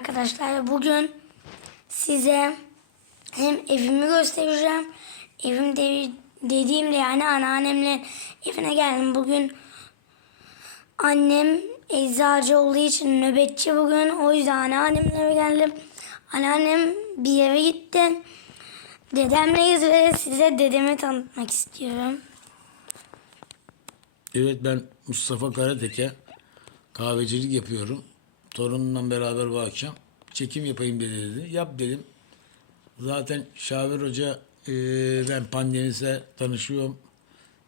arkadaşlar. Bugün size hem evimi göstereceğim. Evim de, dediğimde yani anneannemle evine geldim. Bugün annem eczacı olduğu için nöbetçi bugün. O yüzden anneannemle eve geldim. Anneannem bir yere gitti. Dedemleyiz ve size dedemi tanıtmak istiyorum. Evet ben Mustafa Karateke kahvecilik yapıyorum. Torunumla beraber bu akşam çekim yapayım dedi dedi. Yap dedim. Zaten Şavir Hoca e, ben pandemide tanışıyorum.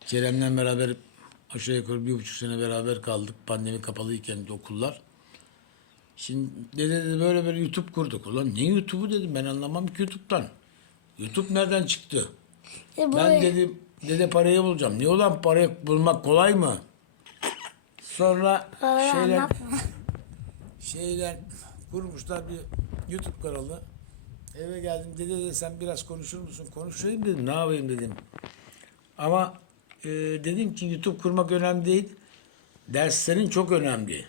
Kerem'le beraber aşağı yukarı bir buçuk sene beraber kaldık. Pandemi kapalıyken de okullar. Şimdi dede dedi böyle böyle YouTube kurduk. Ulan ne YouTube'u dedim ben anlamam ki YouTube'dan. YouTube nereden çıktı? E, Ben dedim dede parayı bulacağım. Niye olan parayı bulmak kolay mı? Sonra Vallahi şeyler. Şeyler kurmuşlar bir YouTube kanalı. Eve geldim dede de sen biraz konuşur musun? Konuşayım dedim. Ne yapayım dedim. Ama e, dedim ki YouTube kurmak önemli değil. Derslerin çok önemli.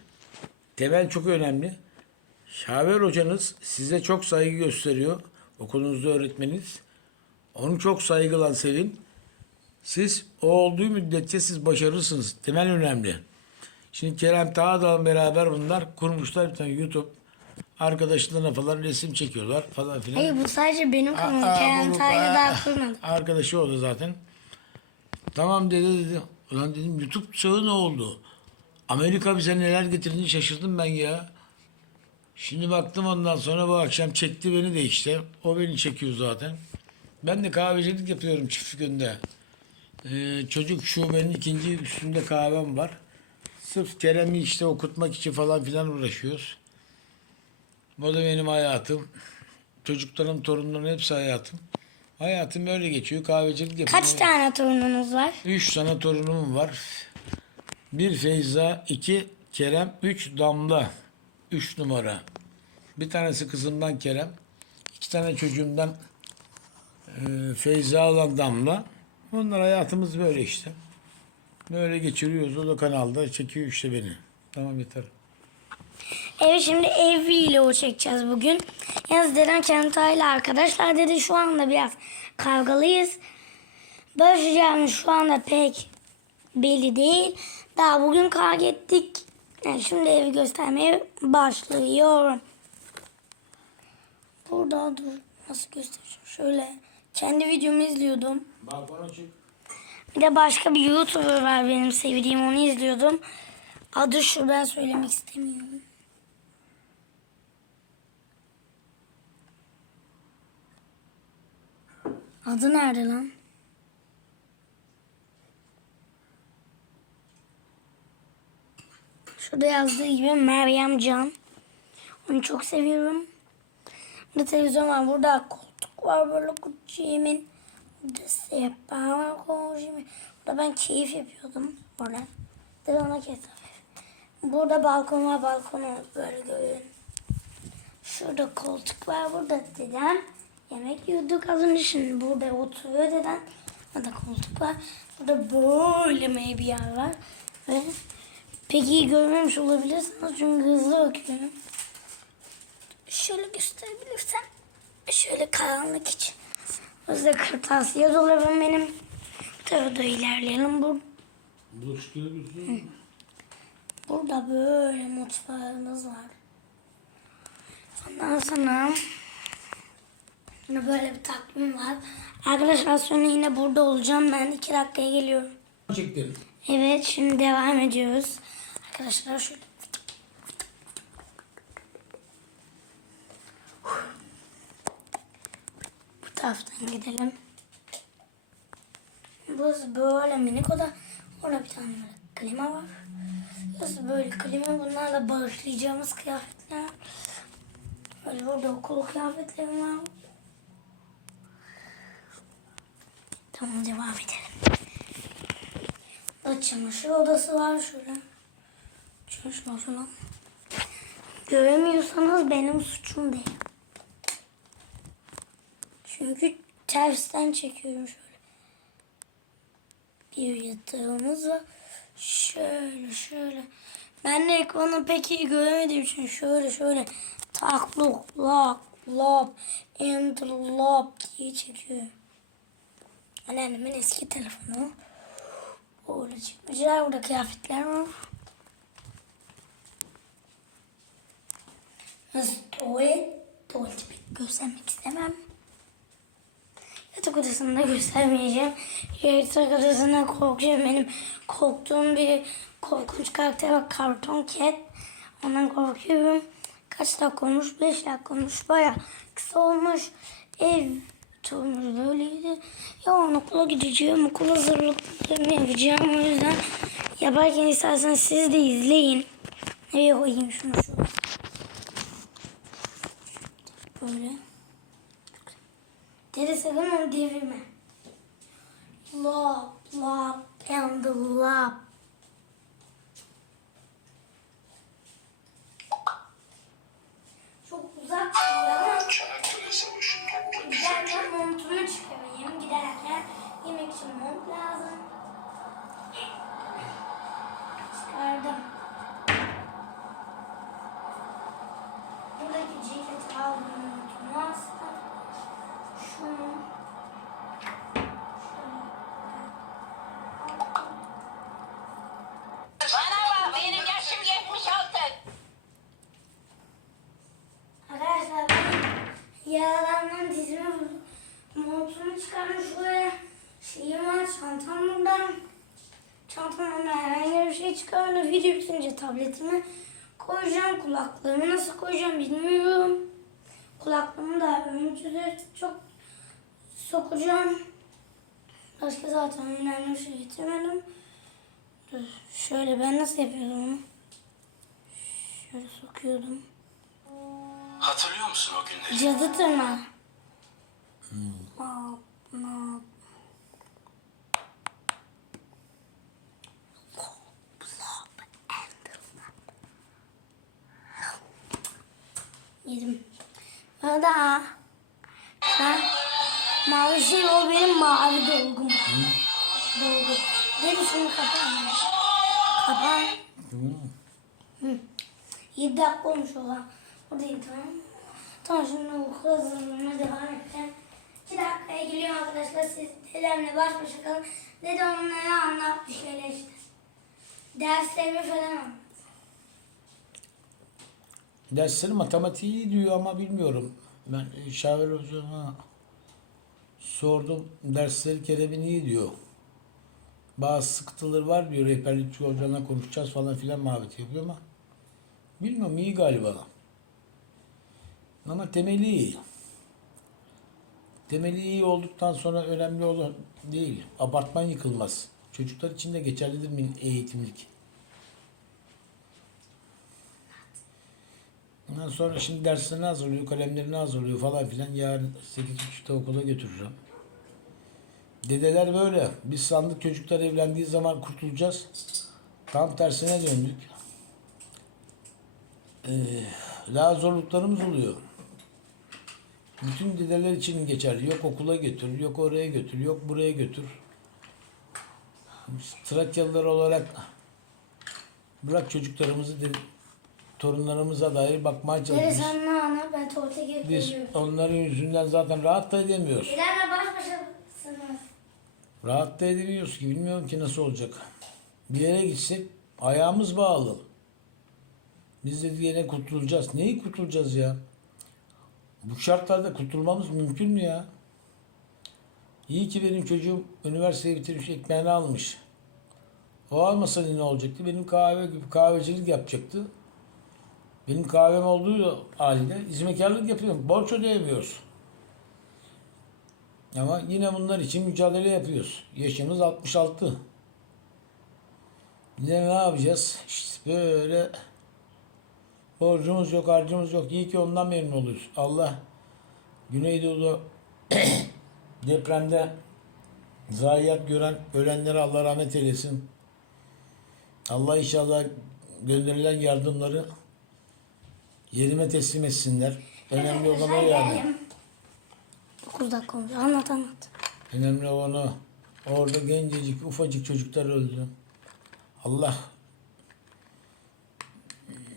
Temel çok önemli. Şaver hocanız size çok saygı gösteriyor. Okulunuzda öğretmeniniz. Onu çok saygılan sevin. Siz o olduğu müddetçe siz başarırsınız. Temel önemli. Şimdi Kerem Tağdağ'la beraber bunlar kurmuşlar bir tane YouTube. Arkadaşlarına falan resim çekiyorlar falan filan. Hayır bu sadece benim kanalım. Kerem aa, daha kurmadı. Arkadaşı oldu zaten. Tamam dedi dedi. Ulan dedim YouTube çağı ne oldu? Amerika bize neler getirdiğini şaşırdım ben ya. Şimdi baktım ondan sonra bu akşam çekti beni de işte. O beni çekiyor zaten. Ben de kahvecilik yapıyorum Çiftliköy'ünde. Ee, çocuk şubenin ikinci üstünde kahvem var. Sırf Kerem'i işte okutmak için falan filan uğraşıyoruz. Bu da benim hayatım. Çocuklarım, torunlarım hepsi hayatım. Hayatım böyle geçiyor. Kahvecilik yapıyorum. Kaç tane torununuz var? Üç tane torunum var. Bir Feyza, iki Kerem, üç Damla. Üç numara. Bir tanesi kızımdan Kerem. iki tane çocuğumdan e, Feyza olan Damla. Bunlar hayatımız böyle işte. Böyle geçiriyoruz. O da kanalda çekiyor işte beni. Tamam yeter. Evet şimdi ev vlogu çekeceğiz bugün. Yalnız dedem Kerem Taylı arkadaşlar dedi şu anda biraz kavgalıyız. Barışacağımız şu anda pek belli değil. Daha bugün kavga ettik. Yani şimdi evi göstermeye başlıyorum. Burada dur. Nasıl göstereceğim? Şöyle. Kendi videomu izliyordum. Balkona çık. Bir de başka bir YouTuber var benim sevdiğim onu izliyordum. Adı şu ben söylemek istemiyorum. Adı nerede lan? Şurada yazdığı gibi Meryem Can. Onu çok seviyorum. Burada televizyon var. Burada koltuk var böyle Gucci'min. Burada sehpa var Gucci'min. Burada ben keyif yapıyordum. Orada. Dedi ona keyif Burada balkon var. Balkonu böyle görün. Şurada koltuk var. Burada dedem. Yemek yiyorduk az önce. Şimdi burada oturuyor dedem. Burada koltuk var. Burada böyle bir yer var. Ve pek iyi görmemiş olabilirsiniz. Çünkü hızlı bakıyorum. Şöyle gösterebilirsem. Şöyle karanlık için. Burada kırtasiye dolabım benim. Tarafa da ilerleyelim. Bur Bulaşık görebiliyorsun. burada böyle mutfağımız var. Ondan sonra yine böyle bir takvim var. Arkadaşlar sonra yine burada olacağım. Ben iki dakikaya geliyorum. Çektim. Evet şimdi devam ediyoruz. Arkadaşlar şöyle. Taraftan gidelim. Burası böyle minik oda. Orada bir tane böyle klima var. Burası böyle klima. Bunlarla bağışlayacağımız kıyafetler. Böyle burada okul kıyafetlerim var. Tamam devam edelim. Burada çamaşır odası var şöyle. Çamaşır falan. Göremiyorsanız benim suçum değil. Çünkü tersten çekiyorum şöyle. Bir yatağımız var. Şöyle şöyle. Ben de ekranı pek iyi göremediğim için şöyle şöyle takluk, lak, lop, and lop diye çekiyor. Anneannemin eski telefonu. Böyle çekmeceler, burada kıyafetler var. Nasıl tuvalet? Tuvaleti pek göstermek istemem. Yatak odasını da göstermeyeceğim. Yatak odasına korkacağım. Benim korktuğum bir korkunç karakter var. Karton Cat. Ondan korkuyorum. Kaç dakika olmuş? 5 dakika olmuş. Baya kısa olmuş. Ev turumuz böyleydi. Yarın okula gideceğim. Okul hazırlıklarımı yapacağım. O yüzden yaparken isterseniz siz de izleyin. Nereye koyayım şunu şu. Böyle. Dede sakın. Lop, lop, and lop. Çok uzak ama Çanakkale Savaşı topla giderken montumu çıkarayım. Giderken yemek için mont lazım. Çıkardım. Buradaki ceketi aldım montumu astım. Şunu şöyle Bana bak benim yaşım 76. Arkadaşlar ben yaralandım dizime vurdum. Çıkardım şuraya. Şeyim var çantam burada. Çantamdan herhangi bir şey çıkardım. Video bitince tabletime koyacağım. Kulaklığımı nasıl koyacağım bilmiyorum. Kulaklığımı da öncüde çok sokacağım. Başka zaten önemli bir şey getirmedim. Dur, Şöyle ben nasıl yapıyordum onu? Şöyle sokuyordum. Hatırlıyor musun o günleri? Cadı tırnağı. Ada. Ha? Mavi şey o benim mavi dolgum. Dolgu. Dedi şunu kapan. Kapan. Hı. 7 dakika olmuş olan. Buradayım tamam mı? Tamam şimdi okul hazırlığına devam edeceğim. 2 dakikaya geliyor arkadaşlar. Siz dedemle baş başa kalın. Dede onlara anlat bir şeyler işte. Derslerimi falan anlat. Dersleri matematiği diyor ama bilmiyorum. Ben Şavel hocama sordum. Dersleri Kerem'in iyi diyor. Bazı sıkıntıları var diyor. Rehberlikçi hocana konuşacağız falan filan muhabbet yapıyor ama bilmiyorum iyi galiba. Ama temeli iyi. Temeli iyi olduktan sonra önemli olan değil. Abartman yıkılmaz. Çocuklar için de geçerlidir mi eğitimlik. Ondan sonra şimdi derslerini hazırlıyor, kalemlerini hazırlıyor falan filan. Yarın 8.30'da okula götüreceğim. Dedeler böyle. Biz sandık çocuklar evlendiği zaman kurtulacağız. Tam tersine döndük. Ee, daha zorluklarımız oluyor. Bütün dedeler için geçerli. Yok okula götür, yok oraya götür, yok buraya götür. Trakyalılar olarak bırak çocuklarımızı de, torunlarımıza dair bakmaya çalışıyoruz. sen ne anlat ben tuvalete girip Biz geliyorum. onların yüzünden zaten rahat da edemiyoruz. Dedemle baş başasınız. Rahat da edemiyoruz ki bilmiyorum ki nasıl olacak. Bir yere gitsek ayağımız bağlı. Biz de yine kurtulacağız. Neyi kurtulacağız ya? Bu şartlarda kurtulmamız mümkün mü ya? İyi ki benim çocuğum üniversiteyi bitirmiş ekmeğini almış. O almasaydı ne olacaktı? Benim kahve gibi kahvecilik yapacaktı. Benim kahvem olduğu halde hizmetkarlık yapıyorum. Borç ödeyemiyoruz. Ama yine bunlar için mücadele yapıyoruz. Yaşımız 66. Yine ne yapacağız? İşte böyle borcumuz yok, harcımız yok. İyi ki ondan memnun oluyoruz. Allah Güneydoğu'da depremde zayiat gören ölenlere Allah rahmet eylesin. Allah inşallah gönderilen yardımları yerime teslim etsinler. Önemli olan o yani. 9 dakika olmuş. Anlat anlat. Önemli olan o. Orada gencecik, ufacık çocuklar öldü. Allah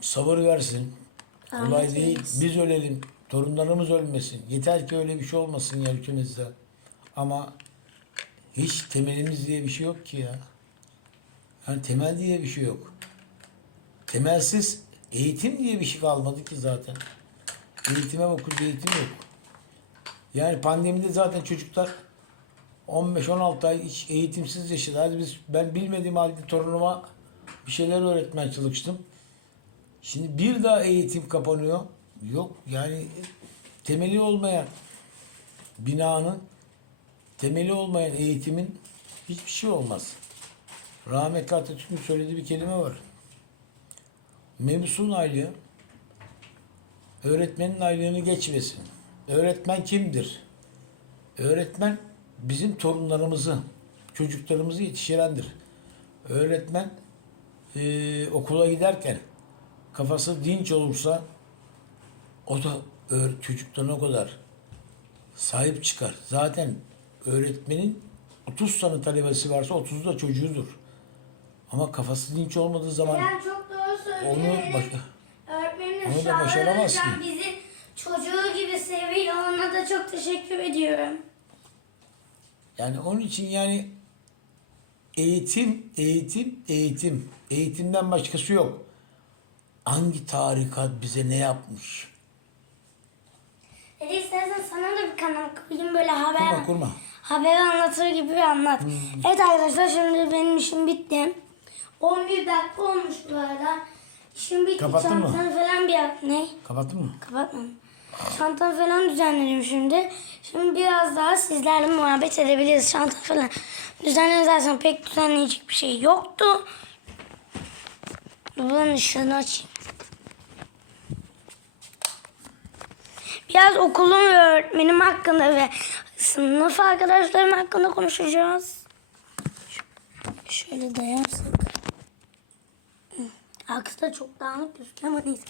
sabır versin. Kolay değil. Biz ölelim. Torunlarımız ölmesin. Yeter ki öyle bir şey olmasın ya ülkemizde. Ama hiç temelimiz diye bir şey yok ki ya. Yani temel diye bir şey yok. Temelsiz eğitim diye bir şey kalmadı ki zaten. Eğitime bakıyoruz eğitim yok. Yani pandemide zaten çocuklar 15-16 ay hiç eğitimsiz yaşadı. Hadi biz ben bilmediğim halde torunuma bir şeyler öğretmeye çalıştım. Şimdi bir daha eğitim kapanıyor. Yok yani temeli olmayan binanın temeli olmayan eğitimin hiçbir şey olmaz. Rahmetli Atatürk'ün söylediği bir kelime var. Mebusun aylığı öğretmenin aylığını geçmesin. Öğretmen kimdir? Öğretmen bizim torunlarımızı, çocuklarımızı yetiştirendir. Öğretmen eee, okula giderken kafası dinç olursa o da çocuklarına o kadar sahip çıkar. Zaten öğretmenin 30 tane talebesi varsa 30'u da çocuğudur. Ama kafası dinç olmadığı zaman onu baş- Öğretmenim Onu da başaramaz ki. bizi çocuğu gibi seviyor. Ona da çok teşekkür ediyorum. Yani onun için yani eğitim, eğitim, eğitim. Eğitimden başkası yok. Hangi tarikat bize ne yapmış? Ede istersen sana da bir kanal kurayım böyle haber Kurma kurma. haber anlatır gibi anlat. Evet arkadaşlar şimdi benim işim bitti. 11 dakika olmuş bu arada. Bitti. Kapattın mı? Çantanı falan bir yap. Ne? Kapattın mı? Kapatmadım. Çantamı falan düzenledim şimdi. Şimdi biraz daha sizlerle muhabbet edebiliriz. Çanta falan düzenledim zaten pek düzenleyecek bir şey yoktu. Bunun ışığını açayım. Biraz okulum ve öğretmenim hakkında ve sınıf arkadaşlarım hakkında konuşacağız. Şöyle. Hı. Arkası da çok dağınık gözüküyor ama neyse.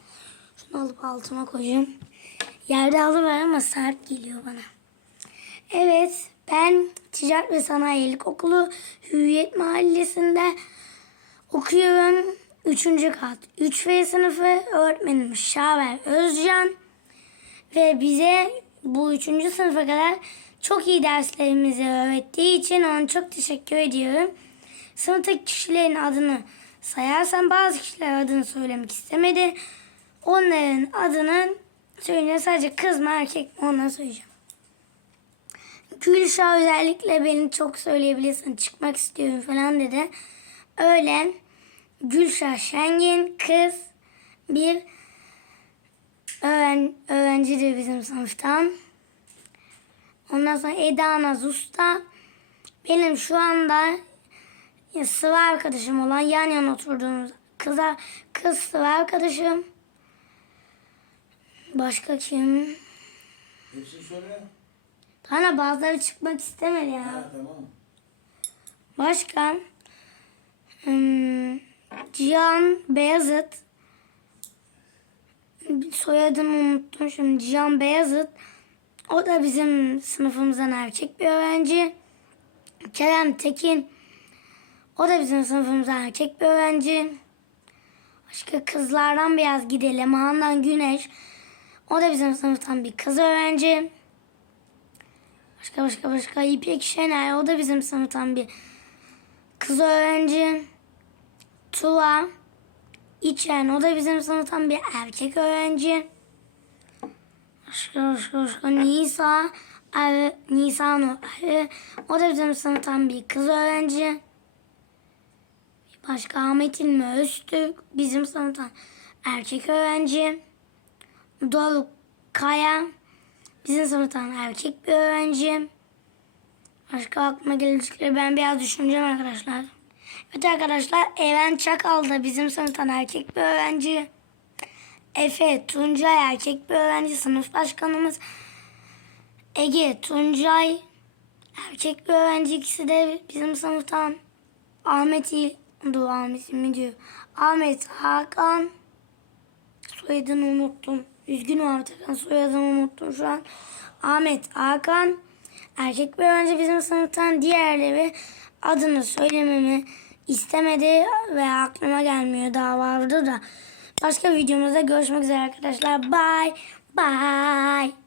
Şunu alıp altıma koyayım. Yerde alıver ama sert geliyor bana. Evet ben Ticaret ve Sanayilik Okulu Hürriyet Mahallesi'nde okuyorum. Üçüncü kat. 3V sınıfı öğretmenim Şaver Özcan. Ve bize bu üçüncü sınıfa kadar çok iyi derslerimizi öğrettiği için ona çok teşekkür ediyorum. Sınıftaki kişilerin adını sayarsam bazı kişiler adını söylemek istemedi. Onların adını söyleyince sadece kız mı erkek mi onları söyleyeceğim. Gülşah özellikle beni çok söyleyebilirsin çıkmak istiyorum falan dedi. Öyle Gülşah Şengin kız bir öğren, öğrencidir bizim sınıftan. Ondan sonra Eda Naz Usta. Benim şu anda ya, sıvı arkadaşım olan yan yana oturduğumuz kıza, kız sıvı arkadaşım. Başka kim? Hepsini söyle. Hani bazıları çıkmak istemedi ya. Ha, tamam. Başka? Hmm, Cihan Beyazıt. Soyadını unuttum şimdi. Cihan Beyazıt. O da bizim sınıfımızdan erkek bir öğrenci. Kerem Tekin. O da bizim sınıfımızdan erkek bir öğrenci. Başka kızlardan biraz gidelim. Handan Güneş. O da bizim sınıftan bir kız öğrenci. Başka başka başka İpek Şener. O da bizim sınıftan bir kız öğrenci. Tuva. İçen. O da bizim sınıftan bir erkek öğrenci. Başka başka başka Nisa. Er, Nisa Nur. Er, O da bizim sınıftan bir kız öğrenci. Başka Ahmet İlmi Öztürk. Bizim sınıftan erkek öğrenci. Doruk Kaya. Bizim sınıftan erkek bir öğrenci. Başka aklıma gelecekleri ben biraz düşüneceğim arkadaşlar. Evet arkadaşlar Eren Çakal da bizim sınıftan erkek bir öğrenci. Efe Tuncay erkek bir öğrenci sınıf başkanımız. Ege Tuncay erkek bir öğrenci ikisi de bizim sınıftan. Ahmet İl, dur Ahmet mi diyor. Ahmet Hakan soyadını unuttum. Üzgünüm Ahmet Hakan soyadını unuttum şu an. Ahmet Hakan erkek bir öğrenci bizim sınıftan diğerleri adını söylememi istemedi ve aklıma gelmiyor daha vardı da Başka videomuzda görüşmek üzere arkadaşlar. Bye. Bye.